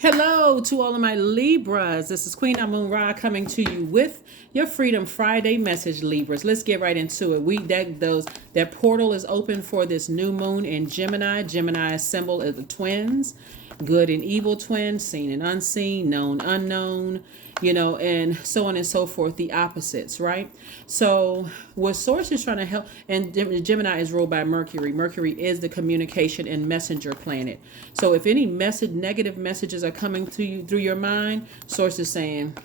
Hello to all of my Libras. This is Queen Amun Ra coming to you with your Freedom Friday message, Libras. Let's get right into it. That portal is open for this new moon in Gemini. Gemini's symbol is the twins, good and evil twins, seen and unseen, known, unknown, and so on and so forth, the opposites, right? So what Source is trying to help, and Gemini is ruled by Mercury. Mercury is the communication and messenger planet. So if any negative messages are coming to you through your mind, Source is saying,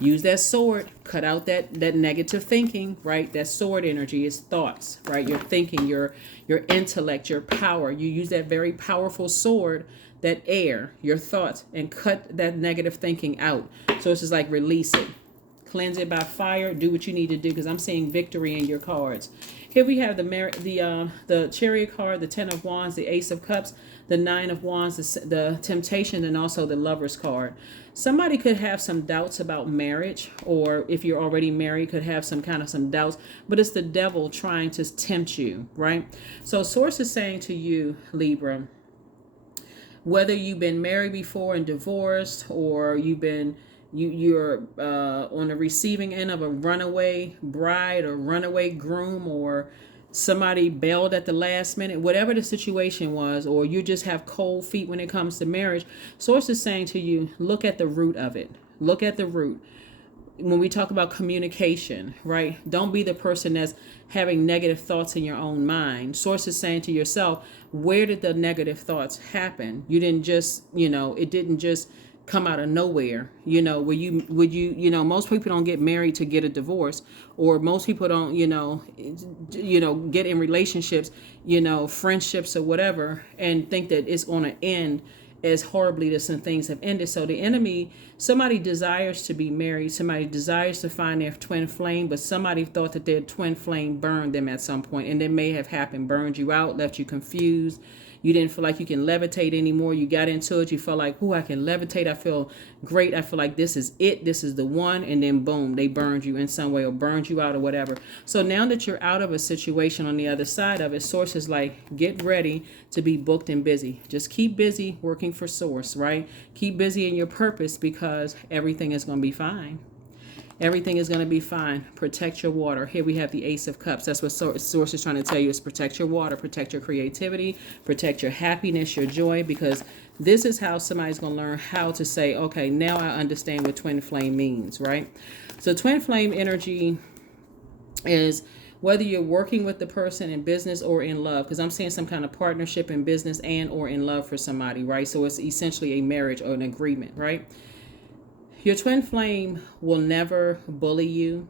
use that sword, cut out that negative thinking, right? That sword energy is thoughts, right? Your thinking, your intellect, your power. You use that very powerful sword, that air, your thoughts, and cut that negative thinking out. So it's just like release it. Cleanse it by fire. Do what you need to do, because I'm seeing victory in your cards. Here we have the Chariot card, the Ten of Wands, the Ace of Cups, the Nine of Wands, the Temptation, and also the Lover's card. Somebody could have some doubts about marriage, or if you're already married, could have some doubts, but it's the devil trying to tempt you, right? So Source is saying to you, Libra, whether you've been married before and divorced, or you're on the receiving end of a runaway bride or runaway groom, or somebody bailed at the last minute, whatever the situation was, or you just have cold feet when it comes to marriage, Source is saying to you, look at the root of it. Look at the root. When we talk about communication, right? Don't be the person that's having negative thoughts in your own mind. Source is saying to yourself, where did the negative thoughts happen? You didn't just, it didn't just come out of nowhere. Most people don't get married to get a divorce, or most people don't, get in relationships, friendships or whatever, and think that it's going to end as horribly as some things have ended. So the enemy, somebody desires to be married, somebody desires to find their twin flame, but somebody thought that their twin flame burned them at some point, and it may have happened, burned you out, left you confused. You didn't feel like you can levitate anymore. You got into it. You felt like, I can levitate. I feel great. I feel like this is it. This is the one. And then boom, they burned you in some way, or burned you out, or whatever. So now that you're out of a situation, on the other side of it, Source is like, get ready to be booked and busy. Just keep busy working for Source, right? Keep busy in your purpose, because everything is going to be fine. Everything is going to be fine. Protect your water. Here we have the Ace of Cups. That's what Source is trying to tell you, is protect your water, protect your creativity, protect your happiness, your joy, because this is how somebody's going to learn how to say, okay, now I understand what twin flame means, right? So twin flame energy is whether you're working with the person in business or in love, because I'm seeing some kind of partnership in business and or in love for somebody, right? So it's essentially a marriage or an agreement, right? Your twin flame will never bully you,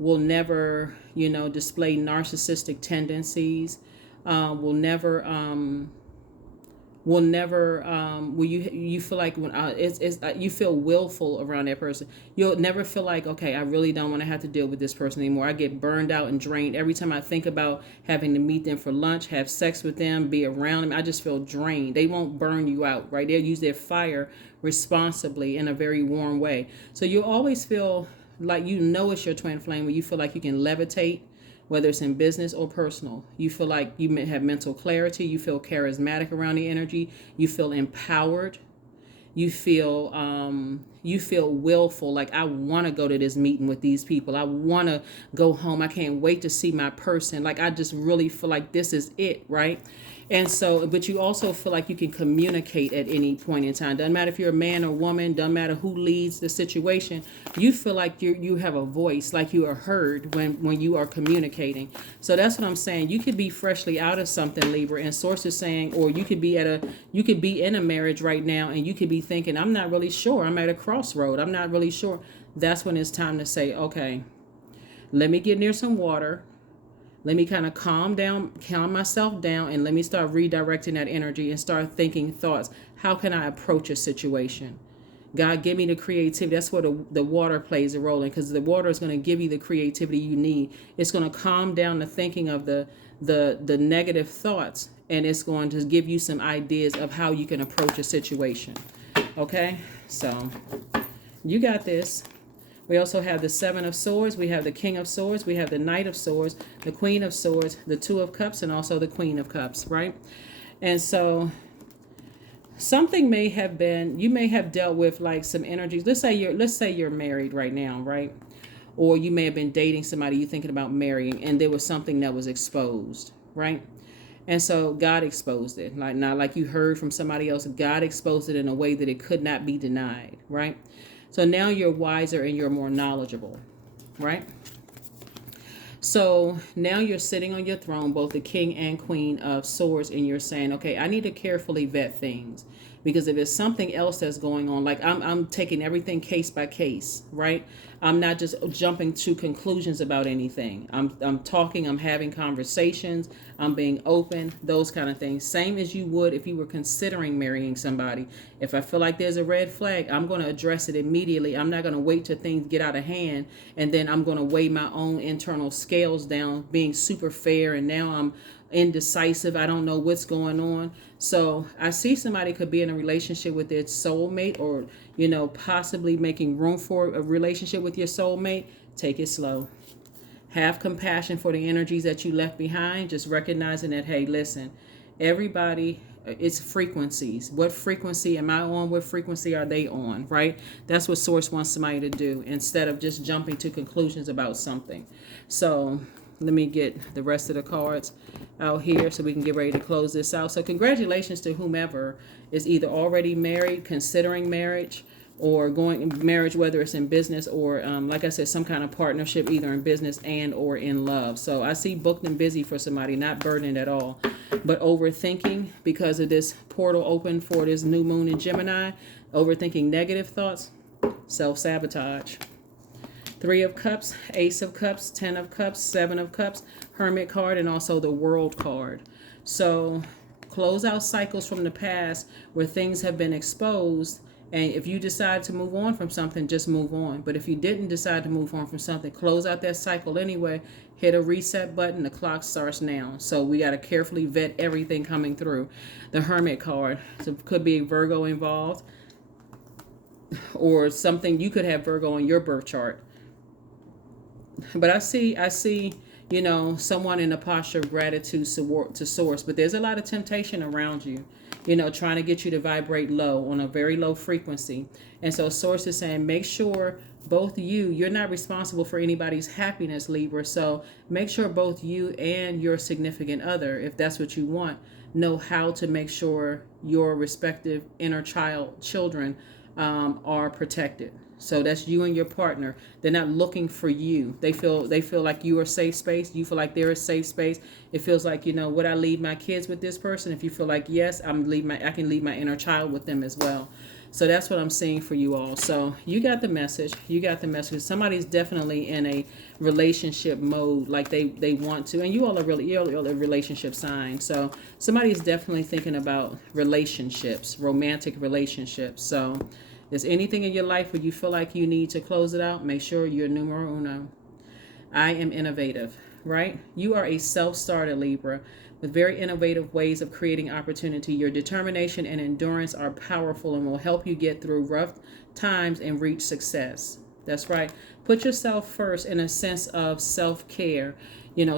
will never, display narcissistic tendencies, will never, will you feel like when you feel willful around that person. You'll never feel like, okay, I really don't want to have to deal with this person anymore. I get burned out and drained every time I think about having to meet them for lunch, have sex with them, be around them. I just feel drained. They won't burn you out, right? They'll use their fire responsibly in a very warm way. So you'll always feel like it's your twin flame, where you feel like you can levitate, whether it's in business or personal. You feel like you have mental clarity. You feel charismatic around the energy. You feel empowered. You feel willful. Like, I want to go to this meeting with these people. I want to go home. I can't wait to see my person. Like, I just really feel like this is it, right? And so, but you also feel like you can communicate at any point in time. Doesn't matter if you're a man or woman, doesn't matter who leads the situation. You feel like you have a voice, like you are heard when you are communicating. So that's what I'm saying. You could be freshly out of something, Libra, and Source is saying, or you could be in a marriage right now, and you could be thinking, I'm not really sure. I'm at a crossroad. I'm not really sure. That's when it's time to say, okay, let me get near some water. Let me kind of calm myself down, and let me start redirecting that energy and start thinking thoughts. How can I approach a situation? God, give me the creativity. That's where the water plays a role in, because the water is going to give you the creativity you need. It's going to calm down the thinking of the negative thoughts, and it's going to give you some ideas of how you can approach a situation. Okay? So, you got this. We also have the Seven of Swords. We have the King of Swords. We have the Knight of Swords, the Queen of Swords, the Two of Cups, and also the Queen of Cups, right? And so something may have been, you may have dealt with like some energies. Let's say you're married right now, right? Or you may have been dating somebody you're thinking about marrying, and there was something that was exposed, right? And so God exposed it. Like, not like you heard from somebody else. God exposed it in a way that it could not be denied, right? So now you're wiser and you're more knowledgeable, right? So now you're sitting on your throne, both the king and queen of swords, and you're saying, okay, I need to carefully vet things, because if there's something else that's going on, like I'm taking everything case by case, right? I'm not just jumping to conclusions about anything. I'm talking, I'm having conversations, I'm being open, those kind of things. Same as you would if you were considering marrying somebody. If I feel like there's a red flag, I'm going to address it immediately. I'm not going to wait till things get out of hand, and then I'm going to weigh my own internal scales down, being super fair, and now I'm indecisive. I don't know what's going on. So I see somebody could be in a relationship with their soulmate, or possibly making room for a relationship with your soulmate. Take it slow. Have compassion for the energies that you left behind, just recognizing that, hey, listen, everybody, it's frequencies. What frequency am I on? What frequency are they on, right? That's what Source wants somebody to do, instead of just jumping to conclusions about something. So let me get the rest of the cards out here so we can get ready to close this out. So congratulations to whomever is either already married, considering marriage, or going marriage, whether it's in business or like I said, some kind of partnership, either in business and or in love. So I see booked and busy for somebody, not burdened at all, but overthinking because of this portal open for this new moon in Gemini. Overthinking negative thoughts, self-sabotage. 3 of Cups, Ace of Cups, 10 of Cups, 7 of Cups, Hermit card, and also the World card. So close out cycles from the past where things have been exposed. And if you decide to move on from something, just move on. But if you didn't decide to move on from something, close out that cycle anyway. Hit a reset button. The clock starts now. So we got to carefully vet everything coming through. The Hermit card. So could be Virgo involved, or something. You could have Virgo in your birth chart. But I see, someone in a posture of gratitude to Source. But there's a lot of temptation around you, trying to get you to vibrate low, on a very low frequency. And so Source is saying, make sure both you're not responsible for anybody's happiness, Libra. So make sure both you and your significant other, if that's what you want, know how to make sure your respective inner children are protected. So that's you and your partner. They're not looking for you. They feel like you are a safe space. You feel like they're a safe space. It feels like, would I leave my kids with this person? If you feel like yes, I can leave my inner child with them as well. So that's what I'm seeing for you all. So you got the message. Somebody's definitely in a relationship mode, like they want to. And you all are you're a relationship sign. So somebody's definitely thinking about relationships, romantic relationships. So there's anything in your life where you feel like you need to close it out, make sure you're numero uno. I am innovative, right? You are a self-starter, Libra, with very innovative ways of creating opportunity. Your determination and endurance are powerful and will help you get through rough times and reach success. That's right. Put yourself first in a sense of self-care,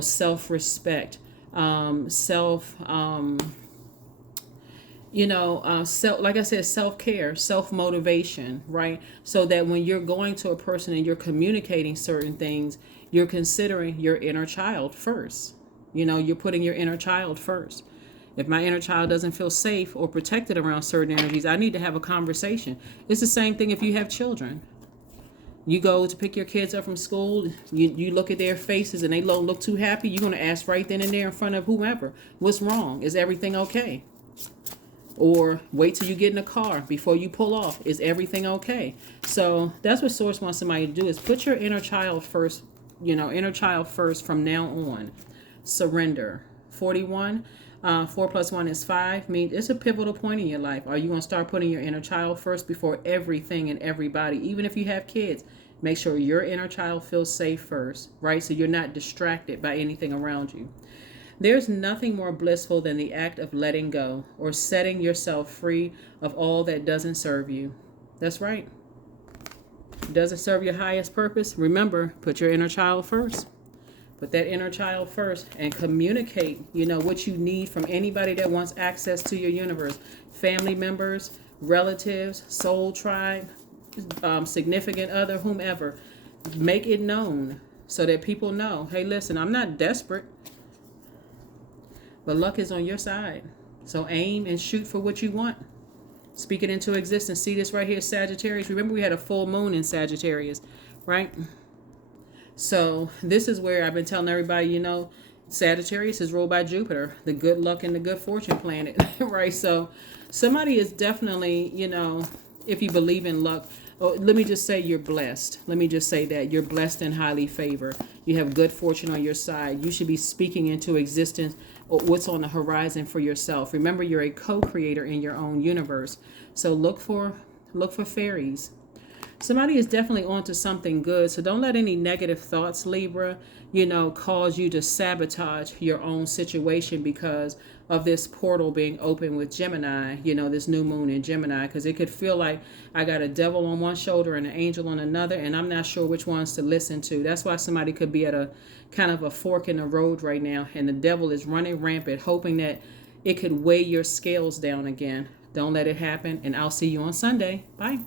self-respect, like I said, self-care, self-motivation, right? So that when you're going to a person and you're communicating certain things, you're considering your inner child first. You're putting your inner child first. If my inner child doesn't feel safe or protected around certain energies, I need to have a conversation. It's the same thing if you have children. You go to pick your kids up from school, you look at their faces and they don't look too happy, you're going to ask right then and there in front of whomever, what's wrong? Is everything okay? Or wait till you get in the car before you pull off. Is everything okay? So that's what Source wants somebody to do, is put your inner child first, from now on. Surrender. 41, 4 plus 1 is 5. It's a pivotal point in your life. Are you going to start putting your inner child first before everything and everybody? Even if you have kids, make sure your inner child feels safe first, right? So you're not distracted by anything around you. There's nothing more blissful than the act of letting go or setting yourself free of all that doesn't serve you. That's right. Doesn't serve your highest purpose? Remember, put your inner child first. Put that inner child first and communicate, what you need from anybody that wants access to your universe. Family members, relatives, soul tribe, significant other, whomever. Make it known so that people know, hey, listen, I'm not desperate, but luck is on your side. So aim and shoot for what you want. Speak it into existence. See this right here, Sagittarius. Remember, we had a full moon in Sagittarius, right? So this is where I've been telling everybody, Sagittarius is ruled by Jupiter, the good luck and the good fortune planet, right? So somebody is definitely, if you believe in luck, let me just say you're blessed. Let me just say that you're blessed and highly favored. You have good fortune on your side. You should be speaking into existence what's on the horizon for yourself. Remember, you're a co-creator in your own universe. So look for fairies. Somebody is definitely onto something good. So don't let any negative thoughts, Libra, cause you to sabotage your own situation because of this portal being open with Gemini, this new moon in Gemini, because it could feel like I got a devil on one shoulder and an angel on another, and I'm not sure which ones to listen to. That's why somebody could be at a kind of a fork in the road right now, and the devil is running rampant, hoping that it could weigh your scales down again. Don't let it happen, and I'll see you on Sunday. Bye.